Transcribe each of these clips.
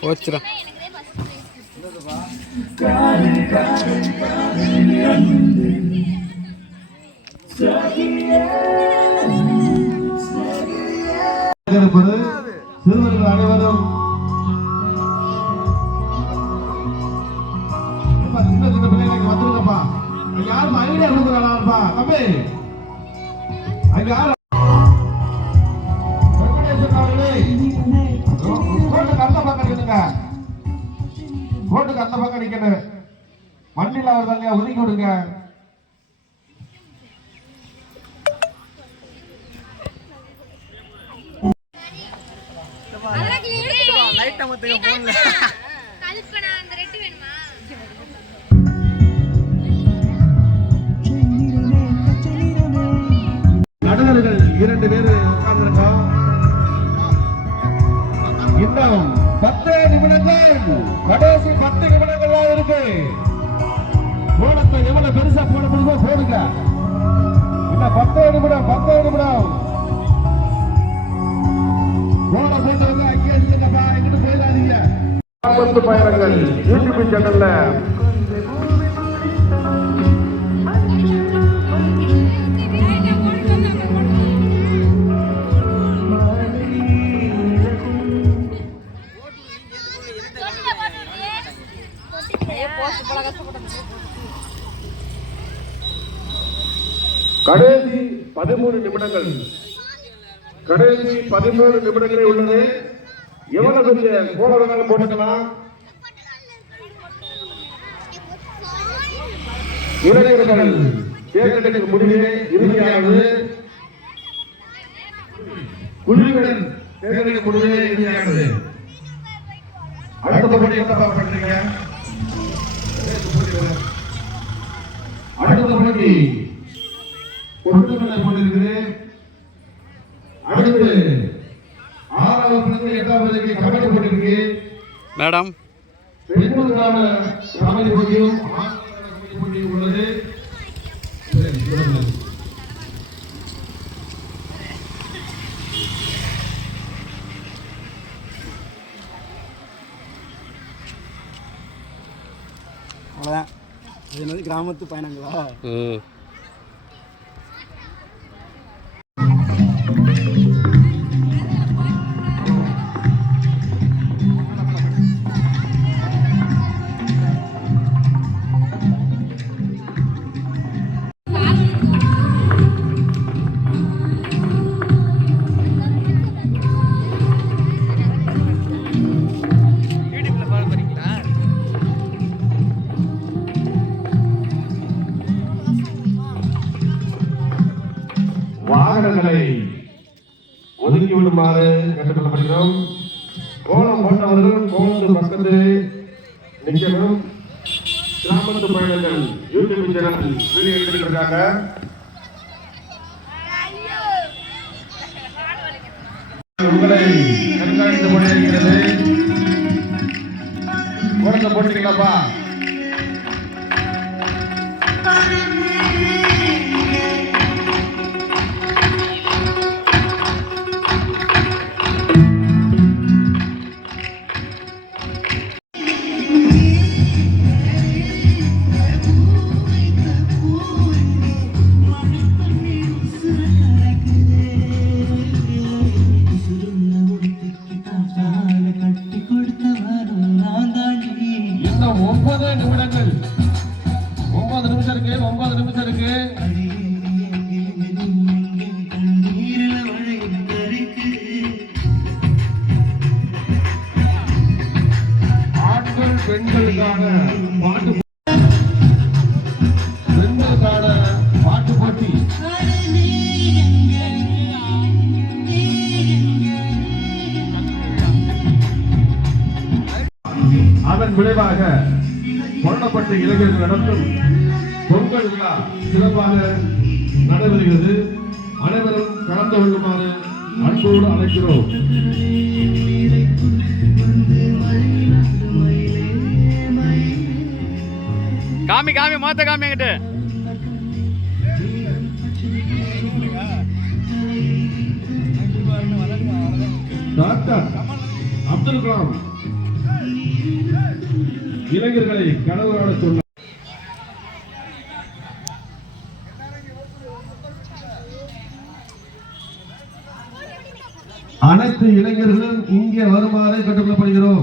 போச்சுடா இருப்பது சிறுவர்கள் அனைவரும். சின்ன சின்ன வந்துருங்கப்பா. யாரும் ஐடியா கொடுக்குறாளாப்பா தம்பி. அங்க யாரும் அந்த பக்கம் கோட்டுக்கு அந்த பக்கம் நிக்கணும். மண்ணில் அவர் தள்ளியா ஒதுக்கி விடுங்க நடுவர்கள் இரண்டு பேர் உட்கார்ந்திருக்கோம். இன்னும் கடைசி பத்து நிமிடங்கள் தான் இருக்கு. கோலத்தை எவ்வளவு பெருசா போட முடியுமோ போடுங்க. இன்னும் பத்தே நிமிடம் பத்தே நிமிடம். கோல போட்டவங்க அங்கே இருந்துங்கப்பா எங்கிட்டு போயிடாதீங்க. பயணங்கள் யூடியூப் சேனல்ல கடைசி பதிமூணு நிமிடங்கள். கடைசி பதிமூணு நிமிடங்களே உள்ளது. எவ்வளவு பெரிய கோல போட்டுக்கலாம்? இளைஞர்கள் தேர்ந்தெடுக்கும் முடிவே இறுதியானது. குழுவினர் தேர்ந்தெடுக்கும் முடிவே இறுதியானது. அடுத்த போட்டி என்ன பண்றீங்க அடுத்த போட்டி ஒட்டுமலை போட்டிருக்குது அடுத்து ஆறாவது எட்டாவது வரைக்கும் கபடி போட்டிருக்கு மேடம். பெண்களுக்கான கபடி போட்டியும் உள்ளது. என்னது கிராமத்து பயணங்களா? ஒதுங்கி விடுமாறு கேட்டுக்கொள்ளப்படுகிறோம். கோலம் போட்டவர்கள் கோலத்து பக்கத்தில் நிற்கணும். கிராமத்து பயணங்கள் யூடியூப் சேனல் வீடியோ எடுத்துட்டு இருக்காங்க உங்களை கண்காணித்து கொண்டிருக்கிறது. கோலத்தை போட்டீங்களாப்பா? பெண்களுக்கான பாட்டு பெண்களுக்கான பாட்டு போட்டி. அதன் விளைவாக கொல்லப்பட்ட இளைஞர்கள் நடத்தும் பொங்கல் விழா சிறப்பாக நடைபெறுகிறது. அனைவரும் கலந்து கொள்ளுமாறு அன்போடு அழைக்கிறோம். காமி காமி மாத்த காமி என்கிட்ட. டாக்டர் அப்துல் கலாம். இளைஞர்களை கனவுகாண சொன்ன அனைத்து இளைஞர்களும் இங்கே வருமாறு கட்டுக்கொள்ளப்படுகிறோம்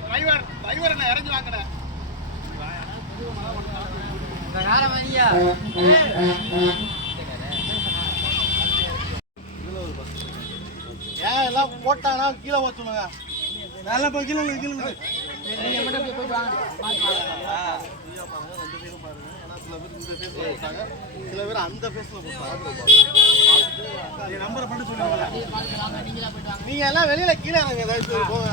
டிரைவர் டிரைவர் என்ன இறங்கி வாங்கினேன் ஏன் எல்லாம் போட்டானா? கீழே வர சொல்லுங்க. நல்ல போய் கீழே விழுங்க, கீழே நீங்க சில பேர் அந்த பேஸ்ல என் நம்பரை பண்ணி சொல்லுங்க நீங்க எல்லாம் வெளியில கீழே இறங்க தயவு போங்க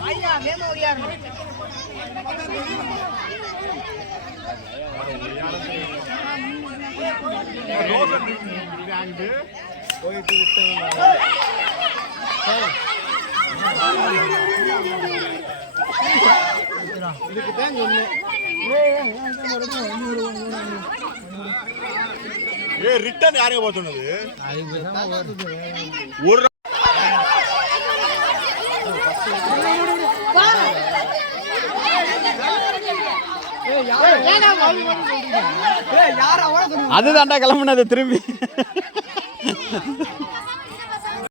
பாணிலா போயிட்டு விட்டு இதுக்கு தான் சொன்னேன் ஏ ரிட்டர்ன் யாரையும் போக சொன்னது ஒரு அதுதான்டா கிளம்புனது திரும்பி.